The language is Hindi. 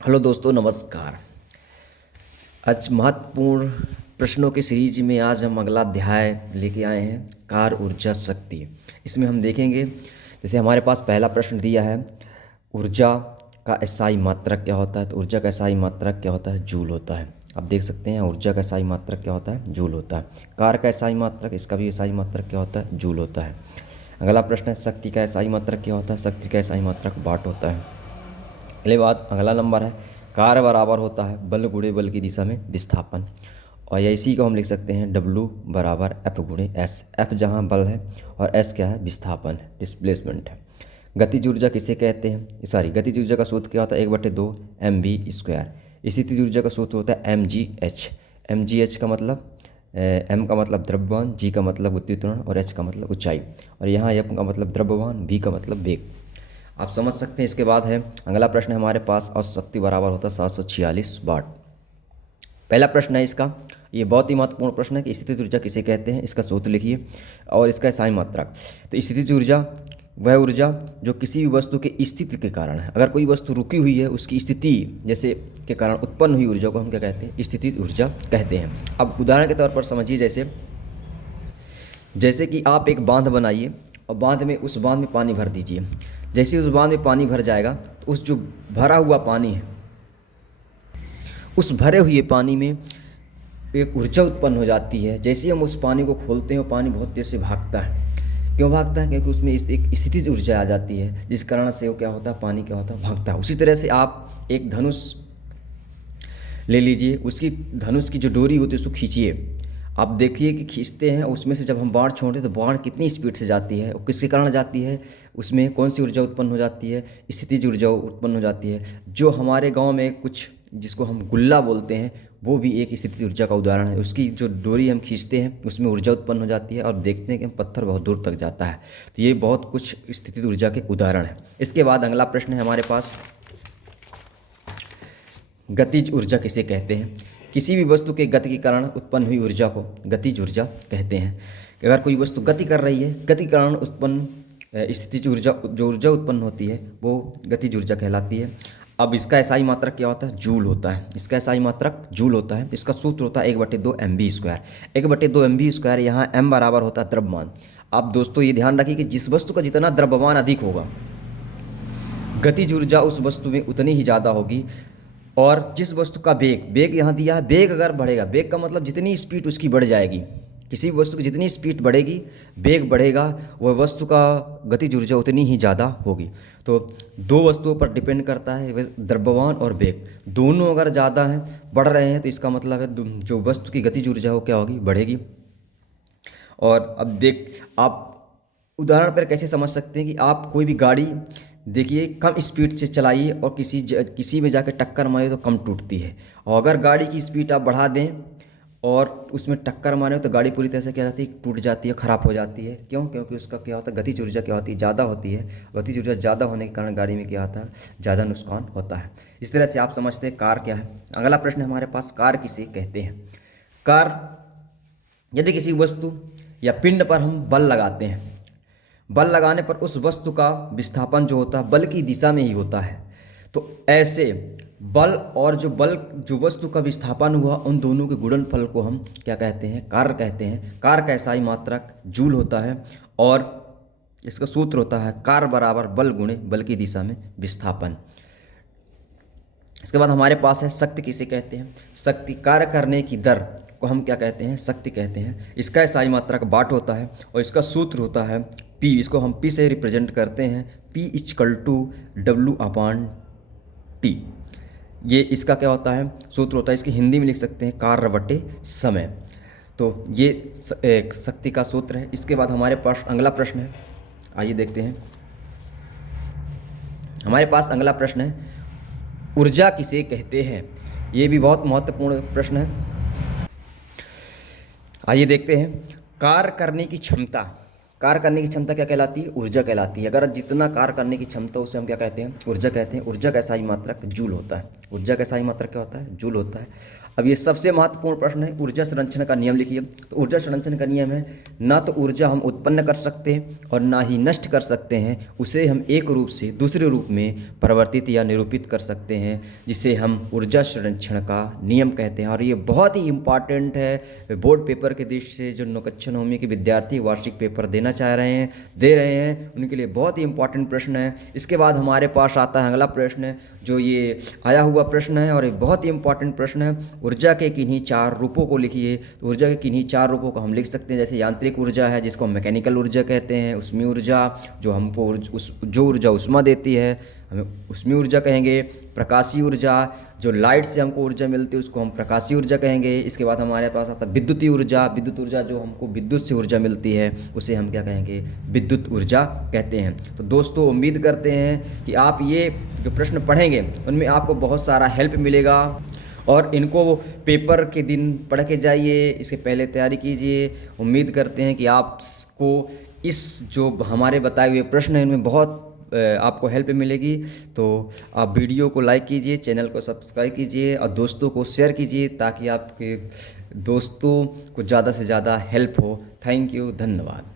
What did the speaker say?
हेलो दोस्तों, नमस्कार। आज महत्वपूर्ण प्रश्नों की सीरीज में आज हम अगला अध्याय लेके आए हैं, कार ऊर्जा शक्ति। इसमें हम देखेंगे, जैसे हमारे पास पहला प्रश्न दिया है, ऊर्जा का एसआई मात्रक क्या होता है। तो ऊर्जा का एसआई मात्रक क्या होता है? जूल होता है। आप देख सकते हैं ऊर्जा का एसआई मात्रक क्या होता है? जूल होता है। कार का एसआई मात्रक, इसका भी एसआई मात्रक क्या होता है? जूल होता है। अगला प्रश्न है, शक्ति का एसआई मात्रक क्या होता है? शक्ति का एसआई मात्रक वाट होता है। अगले बात, अगला नंबर है, कार्य बराबर होता है बल गुणे बल की दिशा में विस्थापन। और या इसी को हम लिख सकते हैं W बराबर F गुणे एस। F जहाँ बल है और S क्या है? विस्थापन, डिस्प्लेसमेंट है। गतिज ऊर्जा किसे कहते हैं? गतिज ऊर्जा का सूत्र क्या होता है? 1/2 mv²। स्थितिज ऊर्जा का सूत्र होता है mgh। mgh का मतलब m का मतलब द्रव्यमान, g का मतलब विद्युत त्वरण और h का मतलब ऊंचाई। और यहाँ m का मतलब द्रव्यमान, v का मतलब वेग। आप समझ सकते हैं। इसके बाद है अगला प्रश्न हमारे पास, और शक्ति बराबर होता है 746 वाट। पहला प्रश्न है इसका, ये बहुत ही महत्वपूर्ण प्रश्न है कि स्थितिज ऊर्जा किसे कहते हैं। इसका सूत्र लिखिए और इसका एसआई मात्रक। तो स्थितिज ऊर्जा वह ऊर्जा जो किसी भी वस्तु के स्थिति के कारण है। अगर कोई वस्तु रुकी हुई है, उसकी स्थिति जैसे के कारण उत्पन्न हुई ऊर्जा को हम क्या कहते हैं? स्थितिज ऊर्जा कहते हैं। अब उदाहरण के तौर पर समझिए, जैसे कि आप एक बांध बनाइए और उस बांध में पानी भर दीजिए। जैसे उस बांध में पानी भर जाएगा तो उस जो भरा हुआ पानी है, उस भरे हुए पानी में एक ऊर्जा उत्पन्न हो जाती है। जैसे ही हम उस पानी को खोलते हैं, वो पानी बहुत तेज़ से भागता है। क्यों भागता है? क्योंकि उसमें एक स्थितिज ऊर्जा आ जाती है, जिस कारण से वो क्या होता है? पानी क्या होता है? भागता है। उसी तरह से आप एक धनुष ले लीजिए, उसकी धनुष की जो डोरी होती है उसको खींचिए। आप देखिए कि खींचते हैं, उसमें से जब हम बाण छोड़ते हैं तो बाण कितनी स्पीड से जाती है और किसके कारण जाती है? उसमें कौन सी ऊर्जा उत्पन्न हो जाती है? स्थितिज ऊर्जा उत्पन्न हो जाती है। जो हमारे गांव में कुछ, जिसको हम गुल्ला बोलते हैं, वो भी एक स्थितिज ऊर्जा का उदाहरण है। उसकी जो डोरी हम खींचते हैं उसमें ऊर्जा उत्पन्न हो जाती है और देखते हैं कि पत्थर बहुत दूर तक जाता है। तो ये बहुत कुछ स्थितिज ऊर्जा के उदाहरण हैं। इसके बाद अगला प्रश्न है हमारे पास, गतिज ऊर्जा किसे कहते हैं? किसी भी वस्तु के गति के कारण उत्पन्न हुई ऊर्जा को गतिज ऊर्जा कहते हैं। कि अगर कोई वस्तु गति कर रही है, गति के कारण उत्पन्न स्थितिज ऊर्जा, जो ऊर्जा उत्पन्न होती है वो गतिज ऊर्जा कहलाती है। अब इसका एसआई मात्रक क्या होता है? जूल होता है। इसका एसआई मात्रक जूल होता है। इसका सूत्र होता है 1/2 mv²। 1/2 mv², यहाँ m बराबर होता है द्रव्यमान। आप दोस्तों ये ध्यान रखिए कि जिस वस्तु का जितना द्रव्यमान अधिक होगा, गतिज ऊर्जा उस वस्तु में उतनी ही ज़्यादा होगी। और जिस वस्तु का वेग यहाँ दिया है, वेग अगर बढ़ेगा, वेग का मतलब जितनी स्पीड उसकी बढ़ जाएगी, किसी भी वस्तु की जितनी स्पीड बढ़ेगी, वेग बढ़ेगा, वह वस्तु का गतिज ऊर्जा उतनी ही ज़्यादा होगी। तो दो वस्तुओं पर डिपेंड करता है, द्रव्यमान और वेग। दोनों अगर ज़्यादा हैं, बढ़ रहे हैं, तो इसका मतलब है जो वस्तु की गतिज ऊर्जा हो क्या होगी? बढ़ेगी। और अब आप उदाहरण पर कैसे समझ सकते हैं कि आप कोई भी गाड़ी देखिए, कम स्पीड से चलाइए और किसी में जाकर टक्कर मारे तो कम टूटती है। और अगर गाड़ी की स्पीड आप बढ़ा दें और उसमें टक्कर मारे तो गाड़ी पूरी तरह से क्या जाती है? टूट जाती है, ख़राब हो जाती है। क्यों? क्योंकि उसका क्या होता है? गतिज ऊर्जा क्या होती है? ज़्यादा होती है। गतिज ऊर्जा ज़्यादा होने के कारण गाड़ी में क्या होता है? ज़्यादा नुकसान होता है। इस तरह से आप समझते हैं कार क्या है। अगला प्रश्न हमारे पास, कार किसे कहते हैं? कार, यदि किसी वस्तु या पिंड पर हम बल लगाते हैं, बल लगाने पर उस वस्तु का विस्थापन जो होता है बल की दिशा में ही होता है। तो ऐसे बल और जो वस्तु का विस्थापन हुआ, उन दोनों के गुणनफल को हम क्या कहते हैं? कार्य कहते हैं। कार्य का एसआई मात्रक जूल होता है और इसका सूत्र होता है कार्य बराबर बल गुणे बल की दिशा में विस्थापन। इसके बाद हमारे पास है, शक्ति किसे कहते हैं? शक्ति, कार्य करने की दर को हम क्या कहते हैं? शक्ति कहते हैं। इसका एसआई मात्रक वाट होता है और इसका सूत्र होता है P। इसको हम P से रिप्रेजेंट करते हैं, P = W/T। ये इसका क्या होता है? सूत्र होता है। इसकी हिंदी में लिख सकते हैं कार्य बटे समय। तो ये एक शक्ति का सूत्र है। इसके बाद हमारे पास अगला प्रश्न है, आइए देखते हैं। हमारे पास अगला प्रश्न है, ऊर्जा किसे कहते हैं? ये भी बहुत महत्वपूर्ण प्रश्न है। आइए देखते हैं। कार्य करने की क्षमता, कार्य करने की क्षमता क्या कहलाती है? ऊर्जा कहलाती है। अगर जितना कार्य करने की क्षमता उसे हम क्या कहते हैं? ऊर्जा कहते हैं। ऊर्जा का SI मात्रक जूल होता है। ऊर्जा का SI मात्रक क्या होता है? जूल होता है। अब ये सबसे महत्वपूर्ण प्रश्न है, ऊर्जा संरक्षण का नियम लिखिए। तो ऊर्जा संरक्षण का नियम है, ना तो ऊर्जा हम उत्पन्न कर सकते हैं और ना ही नष्ट कर सकते हैं, उसे हम एक रूप से दूसरे रूप में परिवर्तित या निरूपित कर सकते हैं, जिसे हम ऊर्जा संरक्षण का नियम कहते हैं। और ये बहुत ही इम्पॉर्टेंट है बोर्ड पेपर के दृष्टि से। जो नौकक्षा नवमी के विद्यार्थी वार्षिक पेपर देना चाह रहे हैं, दे रहे हैं, उनके लिए बहुत ही इंपॉर्टेंट प्रश्न है। इसके बाद हमारे पास आता है अगला प्रश्न, जो ये आया हुआ प्रश्न है और एक बहुत ही इंपॉर्टेंट प्रश्न है। ऊर्जा के किन्हीं 4 रूपों को लिखिए। तो ऊर्जा के किन्हीं 4 रूपों को हम लिख सकते हैं, जैसे यांत्रिक ऊर्जा है, जिसको हम मैकेनिकल ऊर्जा कहते हैं। उष्मीय ऊर्जा, जो हमको जो ऊर्जा उष्मा देती है, हमें उष्मीय ऊर्जा कहेंगे। प्रकाशीय ऊर्जा, जो लाइट से हमको ऊर्जा मिलती है, उसको हम प्रकाशीय ऊर्जा कहेंगे। इसके बाद हमारे पास आता है विद्युतीय ऊर्जा। विद्युत ऊर्जा, जो हमको विद्युत से ऊर्जा मिलती है, उसे हम क्या कहेंगे? विद्युत ऊर्जा कहते हैं। तो दोस्तों, उम्मीद करते हैं कि आप ये जो प्रश्न पढ़ेंगे उनमें आपको बहुत सारा हेल्प मिलेगा, और इनको पेपर के दिन पढ़ के जाइए, इसके पहले तैयारी कीजिए। उम्मीद करते हैं कि आपको इस जो हमारे बताए हुए प्रश्न हैं इनमें बहुत आपको हेल्प मिलेगी। तो आप वीडियो को लाइक कीजिए, चैनल को सब्सक्राइब कीजिए और दोस्तों को शेयर कीजिए, ताकि आपके दोस्तों को ज़्यादा से ज़्यादा हेल्प हो। थैंक यू, धन्यवाद।